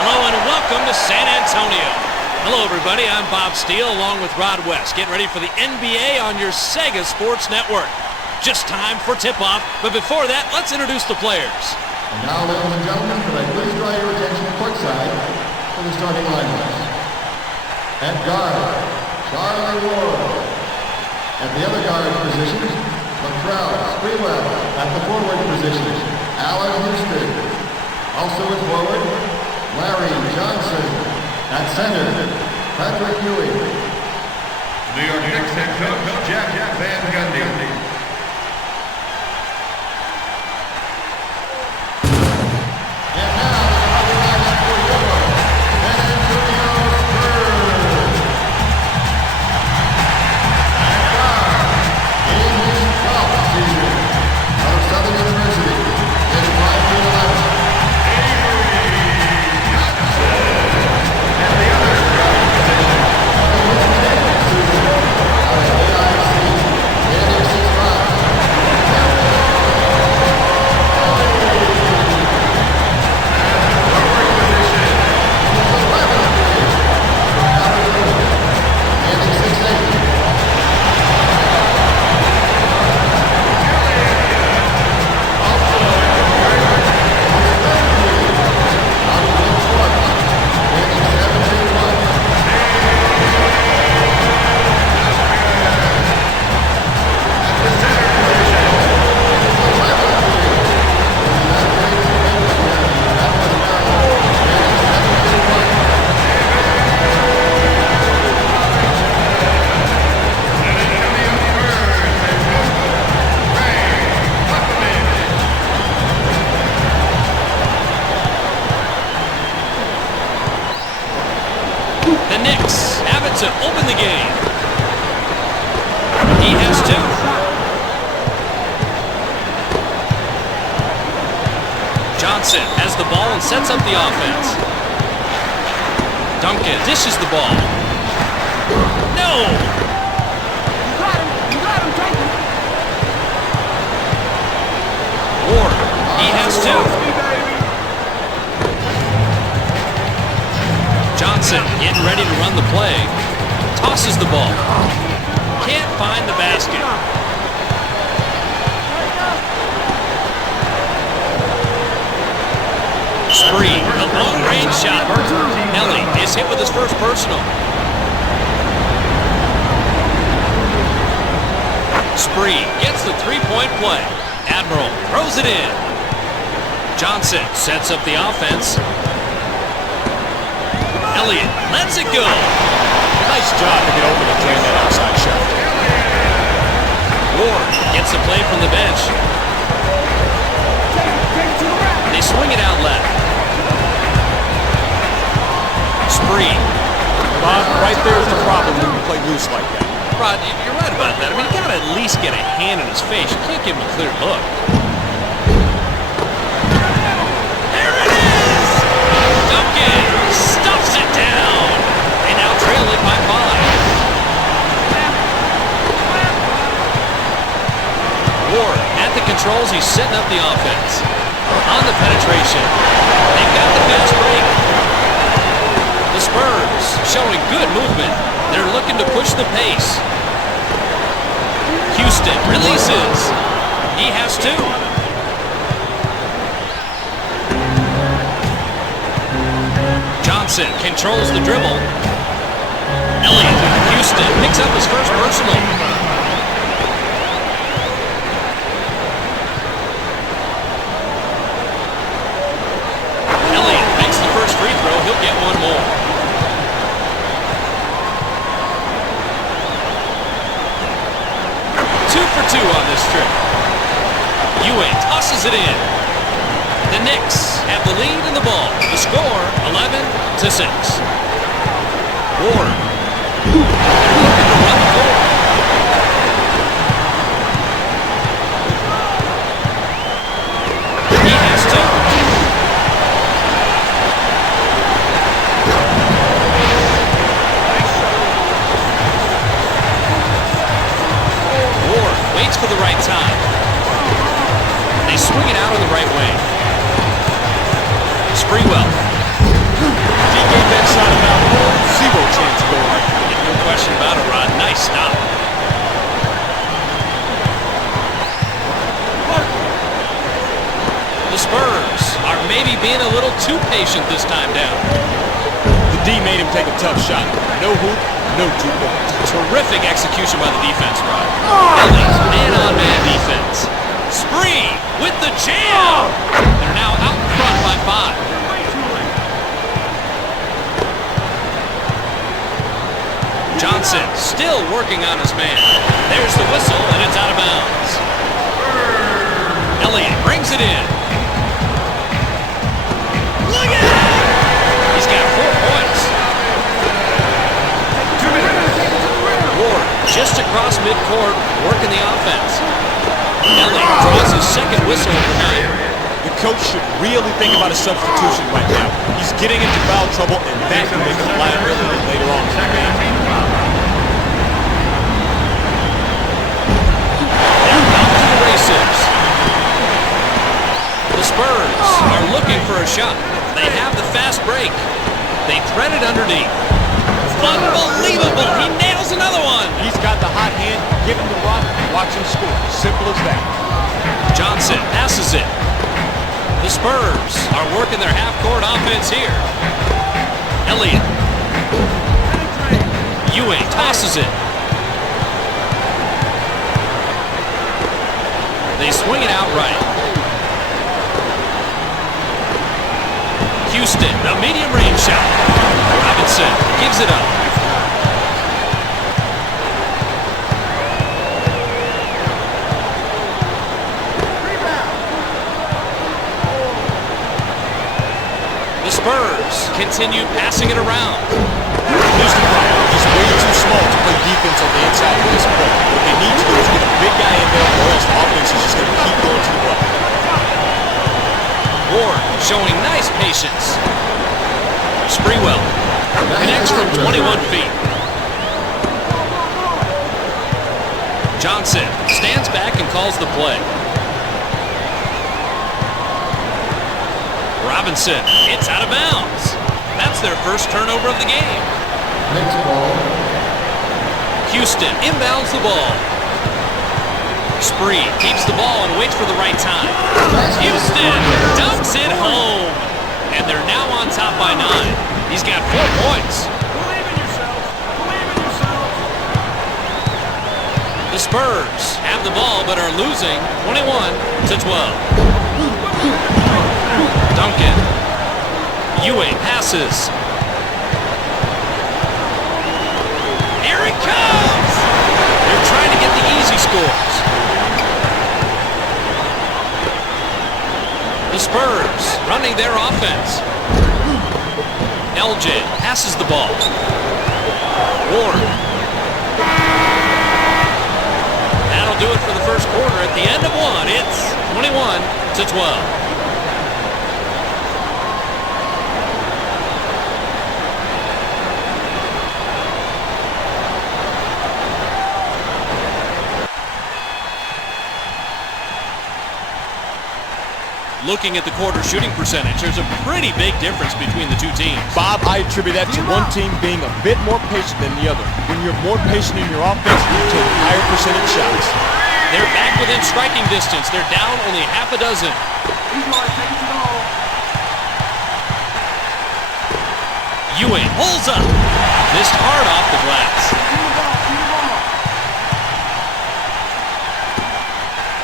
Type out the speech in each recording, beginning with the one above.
Hello and welcome to San Antonio. Hello everybody, I'm Bob Steele along with Rod West. Getting ready for the NBA on your Sega Sports Network. Just time for tip-off, but before that, let's introduce the players. And now, ladies and gentlemen, could I please draw your attention courtside for the starting lineups. At guard, Charlie Ward. At the other guard positions, Latrell Sprewell. At the forward positions, Alan Houston. Also at forward, Larry Johnson. At center, Patrick Ewing. New York Knicks head coach, Jack Van Gundy. The Knicks have it to open the game. He has two. Johnson has the ball and sets up the offense. Duncan dishes the ball. No! You got him, Duncan. Ward, he has two. Johnson getting ready to run the play. Tosses the ball. Can't find the basket. Spree, a long-range shot. Ellie is hit with his first personal. Spree gets the three-point play. Admiral throws it in. Johnson sets up the offense. Elliott lets it go. Nice job to get open and drain that outside shot. Ward gets the play from the bench. They swing it out left. Spree. Bob, right there's the problem when you play loose like that. Rod, you're right about that. I mean, you gotta at least get a hand in his face. You can't give him a clear look. There it is! Duncan stuffs it down. They now trail it by 5. Ward at the controls. He's setting up the offense. On the penetration. They've got the fast break. The Spurs showing good movement. They're looking to push the pace. Houston releases. He has two. Johnson controls the dribble. Elliott, Houston picks up his first personal. Elliott makes the first free throw. He'll get one more. Two for two on this trip. Ewing tosses it in. The Knicks have the lead in the ball. The score, 11-6. Ward. They're looking to run the floor. He has two. Ward waits for the right time. They swing it out on the right wing. Sprewell. question about it, Rod. Nice stop. The Spurs are maybe being a little too patient this time down. The D made him take a tough shot. No hoop, no 2 points. Terrific execution by the defense, Rod. Ellie's man-on-man defense. Spree with the jam. They're now out in front by 5. Johnson still working on his man. There's the whistle, and it's out of bounds. Elliott brings it in. Look at it! He's got 4 points. Ward just across midcourt, working the offense. Elliott draws his second whistle of the night. The coach should really think about a substitution right now. He's getting into foul trouble, and that can make him a liability later on in the game. The Spurs are looking for a shot. They have the fast break. They thread it underneath. Unbelievable! He nails another one! He's got the hot hand. Give him the rock. Watch him score. Simple as that. Johnson passes it. The Spurs are working their half-court offense here. Elliott. Ewing tosses it. They swing it outright. Houston, a medium range shot. Robinson gives it up. The Spurs continue passing it around. Houston, he's way too small to play defense on the inside of this point. What they need to do is get a big guy in there, or else the offense is just going to keep going to the bucket. Ward showing nice patience. Sprewell connects from 21 feet. Johnson stands back and calls the play. Robinson, it's out of bounds. That's their first turnover of the game. Next ball. Houston inbounds the ball. Spree keeps the ball and waits for the right time. Houston dumps it home. And they're now on top by 9. He's got 4 points. Believe in yourself. Believe in yourself. The Spurs have the ball but are losing 21-12. Duncan. Ewing passes. Here it comes! They're trying to get the easy scores. The Spurs running their offense. LJ passes the ball. Ward. That'll do it for the first quarter. At the end of 1, it's 21-12. Looking at the quarter shooting percentage, there's a pretty big difference between the two teams. Bob, I attribute that to one team being a bit more patient than the other. When you're more patient in your offense, you take higher percentage shots. They're back within striking distance. They're down only half a dozen. Ewing pulls up. Missed hard off the glass.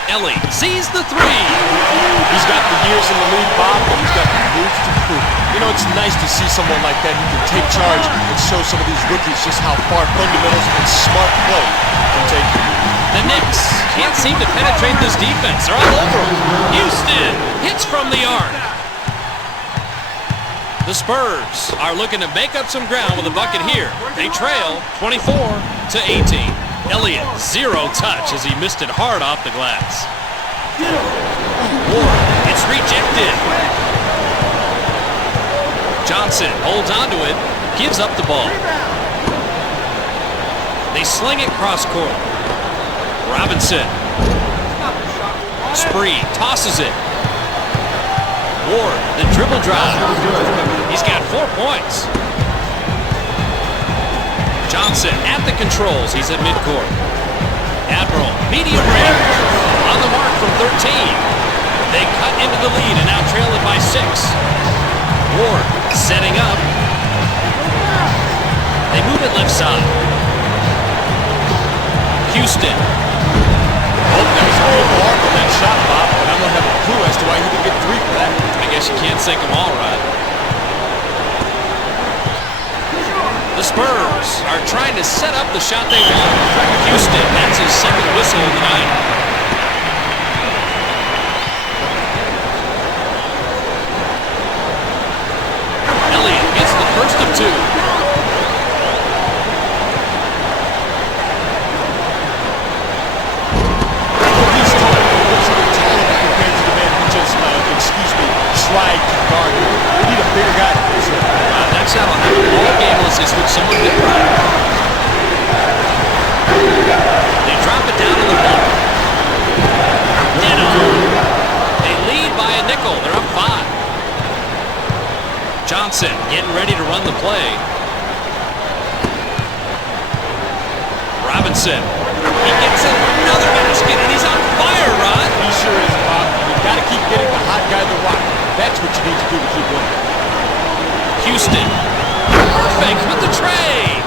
Ellie sees the 3. He's got the years in the league, Bob, and he's got the moves to prove it. You know, it's nice to see someone like that who can take charge and show some of these rookies just how far fundamentals and smart play can take you. The Knicks can't seem to penetrate this defense. They're all over them. Houston hits from the arc. The Spurs are looking to make up some ground with a bucket here. They trail 24-18. Elliott, 0 touch as he missed it hard off the glass. Ward, it's rejected. Johnson holds onto it, gives up the ball. They sling it cross court. Robinson. Spree tosses it. Ward, the dribble drive. He's got 4 points. Johnson at the controls. He's at midcourt. Admiral, medium range. On the mark from 13. They cut into the lead and now trail it by 6. Ward setting up. They move it left side. Houston. Oh, that was a beautiful arc on that shot, Bob, but I don't have a clue as to why he didn't get 3 for that. I guess you can't sink them all right. The Spurs are trying to set up the shot they want. Houston, that's his second whistle of the night. Elliott gets the first of 2. He's tall. Looks a bit taller compared to the man who just, slide to guard. We need a bigger guy to face him. That's how it'll happen all game unless they switch someone different. They drop it down on the block. Ditto. They lead by a nickel. They're up 5. Johnson getting ready to run the play. Robinson. He gets another basket, and he's on fire, Rod. He sure is, Bob. You've got to keep getting the hot guy the rock. That's what you need to do to keep winning. Houston. Perfect with the trade.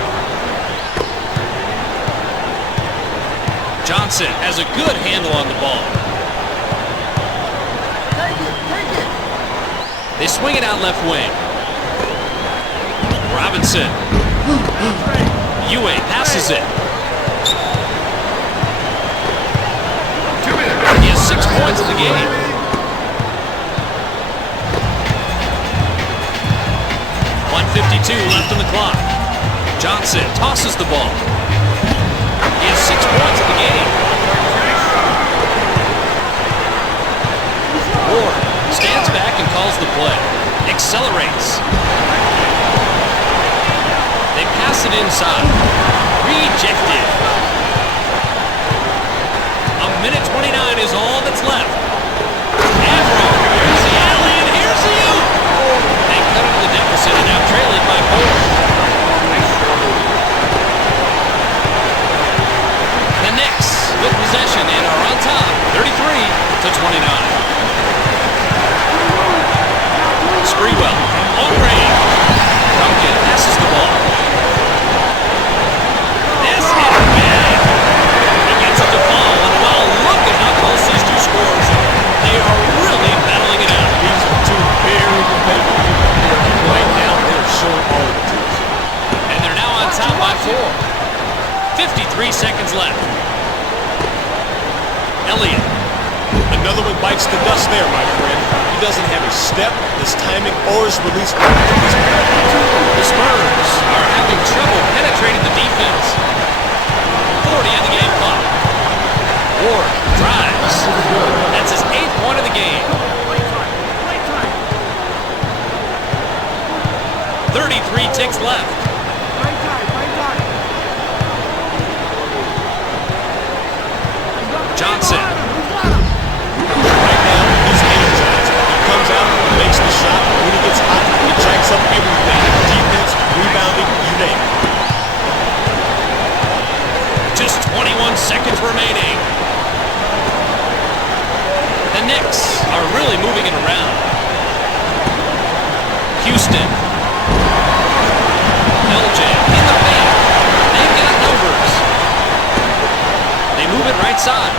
Johnson has a good handle on the ball. They swing it out left wing. Robinson. Ewing passes it. He has 6 points in the game. .52 left on the clock. Johnson tosses the ball. He has 6 points in the game. Ward stands back and calls the play. Accelerates. They pass it inside. Rejected. 1:29 is all that's left. Admiral, here's the alley, and here's the you. They cut into the deficit and now trail it by 4. The Knicks with possession and are on top, 33-29. Sprewell from long range. Duncan passes the ball. This is big. He gets it to fall, and well, look at how close these two scores are. They are really battling it out. These are 2 very competitive people here. Right now, they're showing all of the tools. And they're now on top by 4. 53 seconds left. Elliott. Another one bites the dust there, my friend. He doesn't have his step, his timing, or his release. The Spurs are having trouble penetrating the defense. 40 on the game clock. Ward drives. That's his 8th point of the game. 33 ticks left. Johnson. Right now, he's energized. He comes out, makes the shot. When he gets hot, he jacks up everything. Defense, rebounding, you name it. Just 21 seconds remaining. The Knicks are really moving it around. Houston. LJ in the paint. They've got numbers. They move it right side.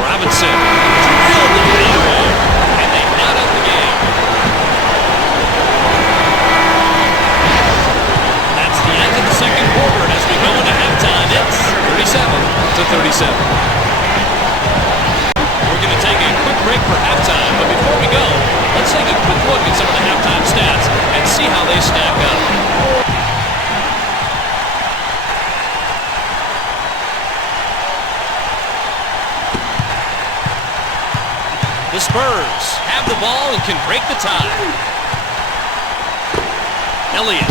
Robinson drilled the lead away, and they knot up the game. That's the end of the second quarter, and as we go into halftime, it's 37-37. We're going to take a quick break for halftime, but before we go, let's take a quick look at some of the halftime stats and see how they stack up. The Spurs have the ball and can break the tie. Elliott.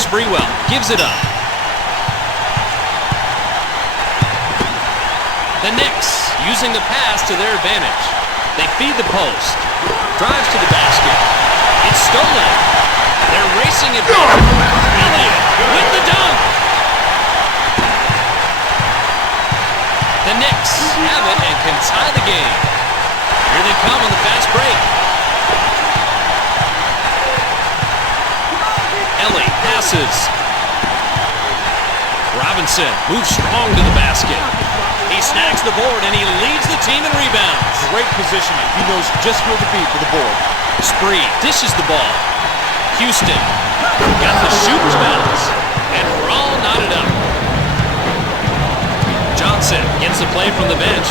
Sprewell gives it up. The Knicks using the pass to their advantage. They feed the post. Drives to the basket. It's stolen. They're racing it back. Elliott with the dunk. The Knicks have it and can tie the game. Here they come on the fast break. Ellie passes. Robinson moves strong to the basket. He snags the board and he leads the team in rebounds. Great positioning. He knows just where to be for the board. Spree dishes the ball. Houston got the shooter's bounce. And we're all knotted up. Johnson gets the play from the bench.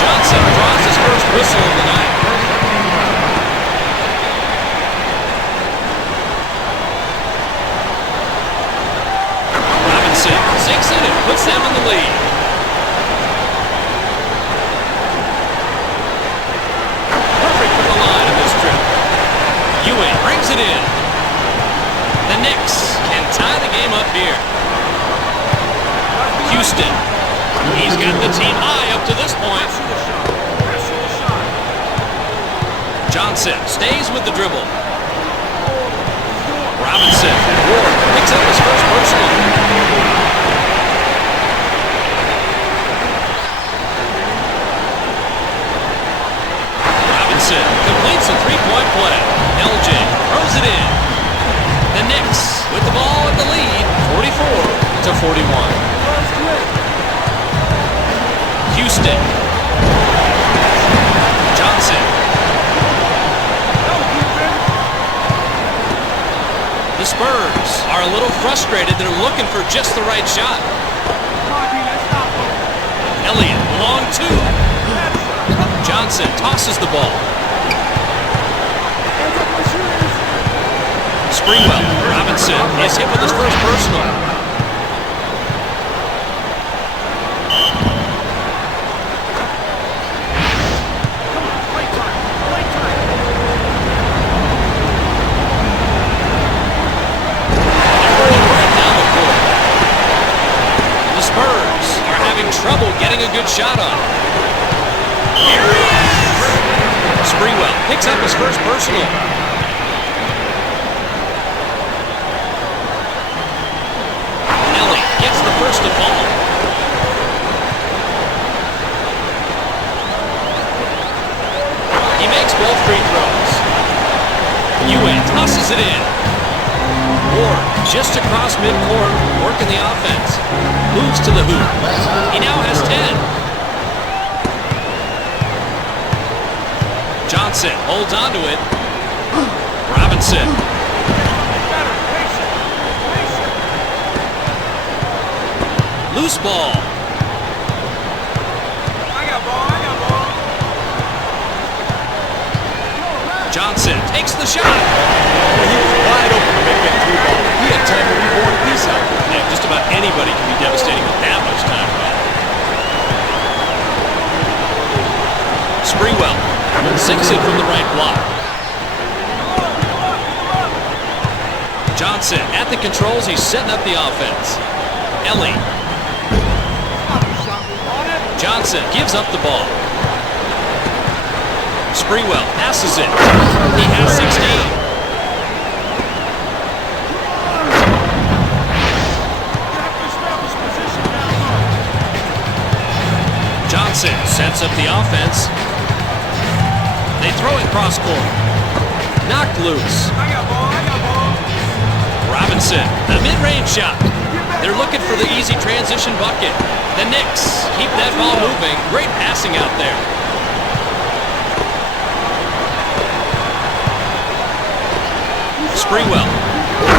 Johnson draws his first whistle of the night. Robinson sinks in and puts them in the lead. Perfect from the line of this trip. Ewing brings it in. The Knicks can tie the game up here. Houston, he's got the team high up to this point. Johnson stays with the dribble. Robinson, Ward picks up his first personal. Robinson completes a three-point play. LJ throws it in. The Knicks with the ball in the lead, 44-41. Houston. Johnson. The Spurs are a little frustrated. They're looking for just the right shot. Elliott, long two. Johnson tosses the ball. Springwell. Robinson is hit with his first personal. Trouble getting a good shot on. Here he is. Sprewell picks up his first personal. Ellie gets the first to fall. He makes both free throws. Ewing tosses it in. Ward just across midcourt, working the offense. Moves to the hoop. He now has 10. Johnson holds on to it. Robinson. Loose ball. I got ball. Johnson takes the shot. He was wide open to make that three ball. He had time to rebound a piece out. Yeah, just about anybody can be devastating with that much time left. Sprewell sinks it from the right block. Johnson at the controls. He's setting up the offense. Ellie. Johnson gives up the ball. Sprewell passes it. He has 16. Johnson sets up the offense. They throw it cross court. Knocked loose. I got ball. Robinson, the mid-range shot. They're looking for the easy transition bucket. The Knicks keep that ball moving. Great passing out there. Sprewell.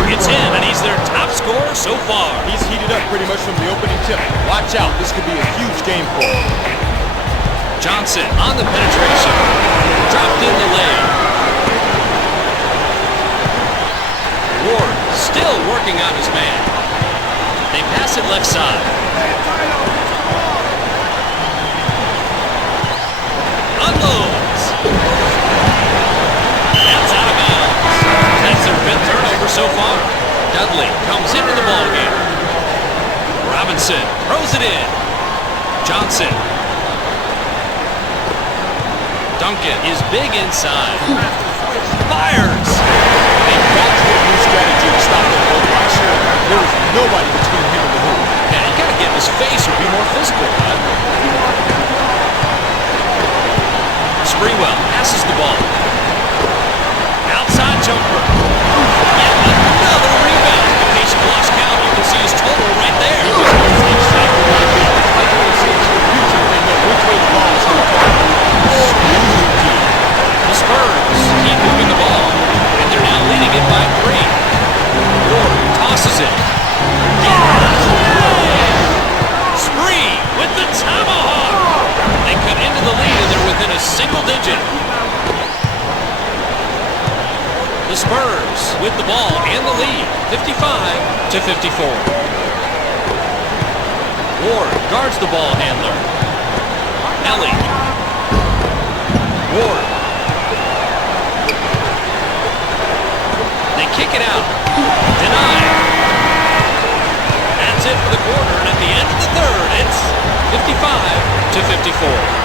It's him, and he's their top scorer so far. He's heated up pretty much from the opening tip. Watch out, this could be a huge game for him. Johnson on the penetration. Dropped in the lane. Ward still working on his man. They pass it left side. Unloads. That's out of bounds. That's their fifth turnover so far. Dudley comes into the ballgame. Robinson throws it in. Johnson. Duncan is big inside. Fires. They've got to get a new strategy to stop that goal line. Sure, there was nobody between him and the hoop. Yeah, you got to get in his face or be more physical, Rod. Sprewell passes the ball. Outside jumper. Yet another rebound. In case you lost count, you can see his total right there. He just knows exactly what to do. It's like when you see it in the future, they know which way the ball is going to go. The Spurs keep moving the ball, and they're now leading it by 3. Ward tosses it. Spree with the tomahawk. They cut into the lead, and they're within a single digit. The Spurs with the ball and the lead, 55-54. Ward guards the ball handler. Ellie. Ward. They kick it out. Denied. That's it for the quarter, and at the end of the third, it's 55-54.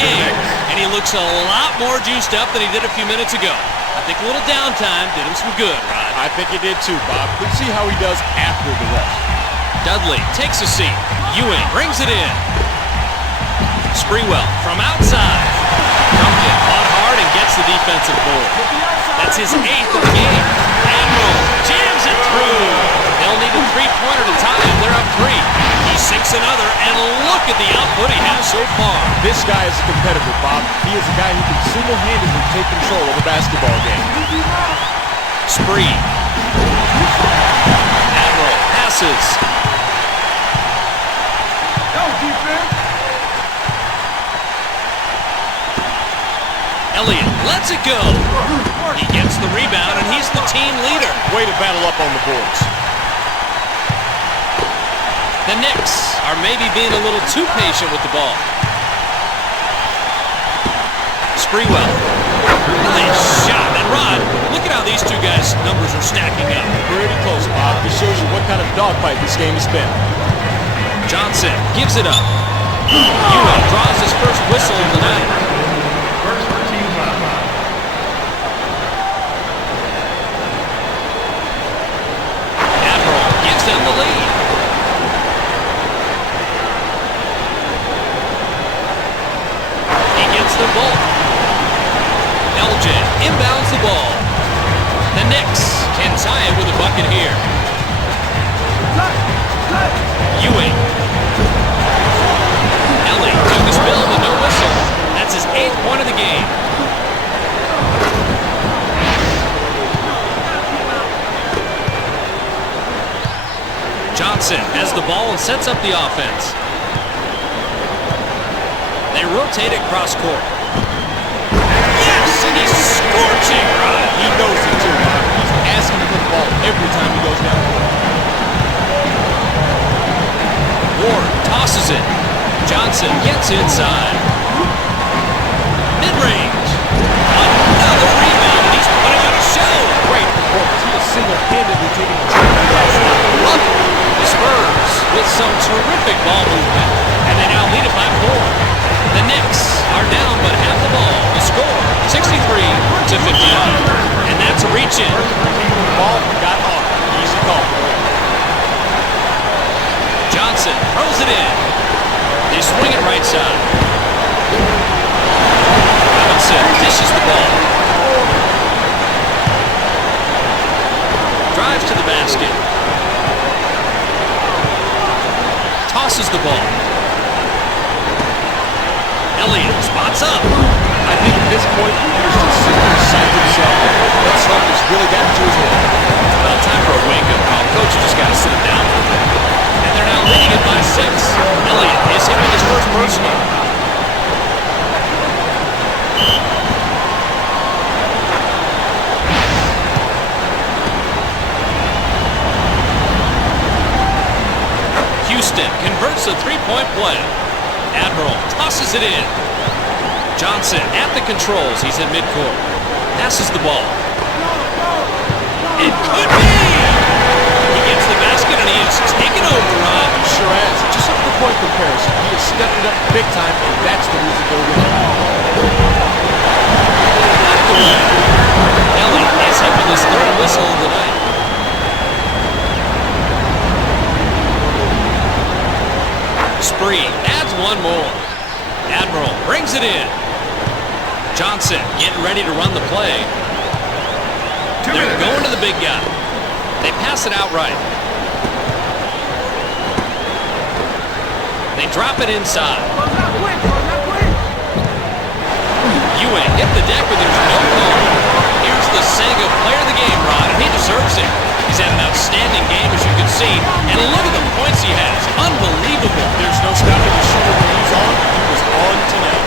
Game, and he looks a lot more juiced up than he did a few minutes ago. I think a little downtime did him some good, Rod. I think it did too, Bob. Let's see how he does after the rest. Dudley takes a seat. Ewing brings it in. Sprewell from outside. Duncan fought hard and gets the defensive board. That's his 8th of the game. Admiral jams it through. They'll need a 3-pointer to tie him. They're up 3. He sinks another, and look at the output he has so far. This guy is a competitor, Bob. He is a guy who can single-handedly take control of a basketball game. Spree. Admiral passes. Go, defense. Elliott lets it go. He gets the rebound, and he's the team leader. Way to battle up on the boards. The Knicks are maybe being a little too patient with the ball. Sprewell. Nice shot. And Rod, look at how these two guys' numbers are stacking up. Pretty close, Bob. This shows you what kind of dogfight this game has been. Johnson gives it up. Ewing draws his first whistle of the night. First for team foul. Admiral gives them the lead. The ball. Elgin inbounds the ball. The Knicks can tie it with a bucket here. Ewing. Ellie took a spill with no whistle. That's his 8th point of the game. Johnson has the ball and sets up the offense. They rotate it cross court. Yes, and he's scorching, Rod. He knows it too, Bob. He's asking for the ball every time he goes down. Ward tosses it. Johnson gets inside. Mid-range. Another rebound. He's putting on a show. Great performance. He is single-handedly taking control. Love it. The Spurs with some terrific ball movement, and they now lead it by 4. The Knicks are down but half the ball. The score, 63-59. And that's a reach-in. Ball got on. Easy call. Johnson throws it in. They swing it right side. Robinson dishes the ball. Drives to the basket. Tosses the ball. Elliott spots up. I think at this point, he's just simply psyched himself. That stuff has really got into his head. It's about time for a wake-up call. Coach, you just got to sit him down for a bit. And they're now leading it by 6. Elliott is hitting his first personal. Houston converts a 3-point play. Admiral tosses it in. Johnson at the controls. He's in midcourt. Passes the ball. It could be! He gets taken over run. Sure has. Just look at the point comparison. He has stepped it up big time, and that's the reason they're winning. Knocked away. Elliott is hit with his third whistle of the night. Spree adds one more. Admiral brings it in. Johnson getting ready to run the play. They're going to the big guy. They pass it outright. They drop it inside. Ewing hit the deck, but there's no goal. Here's the Sega player of the game, Rod, and he deserves it. He's had an outstanding game, as you can see, and look at the points he has. Unbelievable. There's no stopping the shooter when he's on. He was on tonight.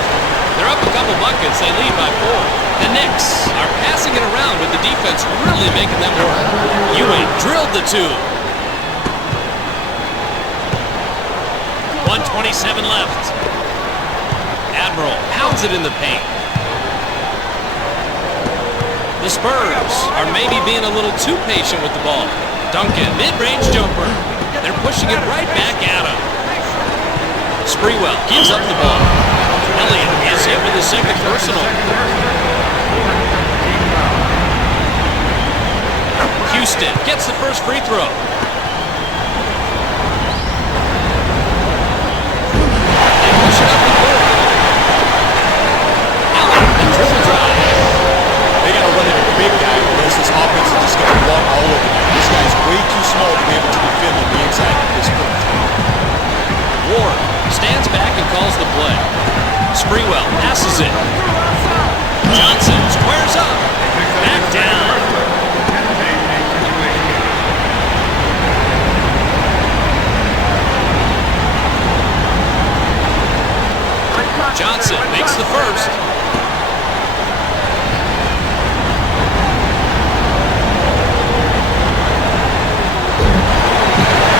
They're up a couple buckets. They lead by 4. The Knicks are passing it around with the defense really making them work. Ewing drilled the 2. 1:27 left. Admiral pounds it in the paint. The Spurs are maybe being a little too patient with the ball. Duncan, mid-range jumper. They're pushing it right back at him. Sprewell gives up the ball. Elliott is hit with his second personal. Houston gets the first free throw. They push it up the court. Elliott, the triple drive. They got to run into a big guy, or else this offense is just going to walk all over them. This guy's way too small to be able to defend on the inside at this point. Ward stands back and calls the play. Sprewell passes it. Johnson squares up. Back down. Johnson makes the first.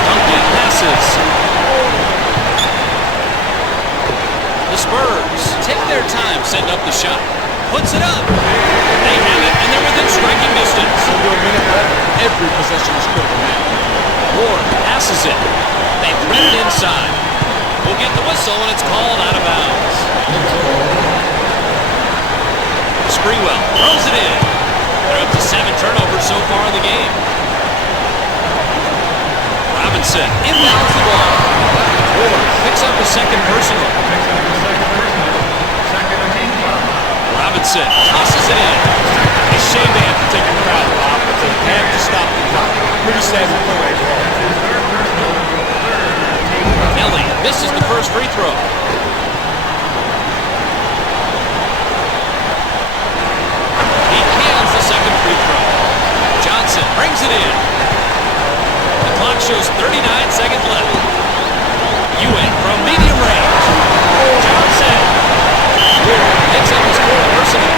Duncan passes. The Spurs take their time setting up the shot. Puts it up. They have it, and they're within striking distance. Under a minute left. Every possession is critical now. Ward passes it. They thread it inside. We'll get the whistle, and it's called out of bounds. Sprewell throws it in. They're up to 7 turnovers so far in the game. Robinson inbounds the ball. Ward picks up a second personal. Robinson tosses it in. It's a shame they have to take a crowd off, but they have to stop the clock. Pretty sad to play right there. Elliott misses the first free throw. He cans the second free throw. Johnson brings it in. The clock shows 39 seconds left. Ewing from medium range. Johnson. Ward picks up his fourth personal.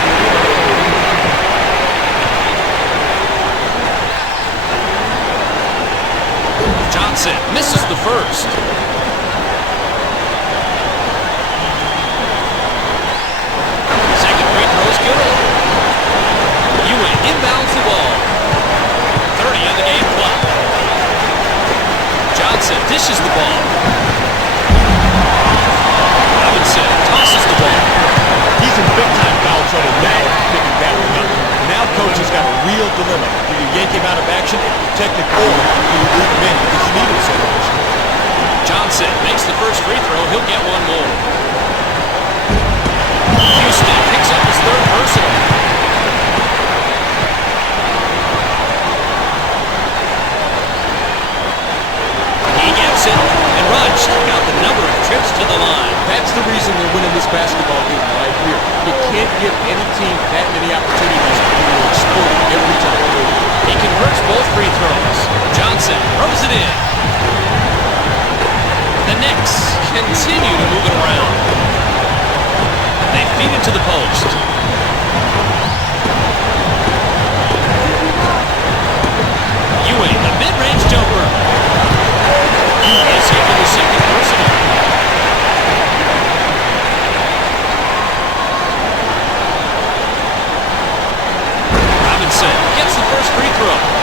Johnson misses the first. Second free throw is good. Ewing inbounds the ball. 30 on the game clock. Johnson dishes the ball. Robinson tosses the ball. He's in big-time foul trouble now picking that one up. Now coach has got a real dilemma. Do you yank him out of action and protect him, or do you leave him in because you need him so much? Johnson makes the first free throw. He'll get one more. Houston picks up his third personal. He gets it. And Rod, check out the number of trips to the line. That's the reason they're winning this basketball game right here. You can't give any team that many opportunities to exploit it every time. He converts both free throws. Johnson throws it in. The Knicks continue to move it around. They feed it to the post. Ewing, the mid-range jumper. Is hit with the second personal. Robinson gets the first free throw.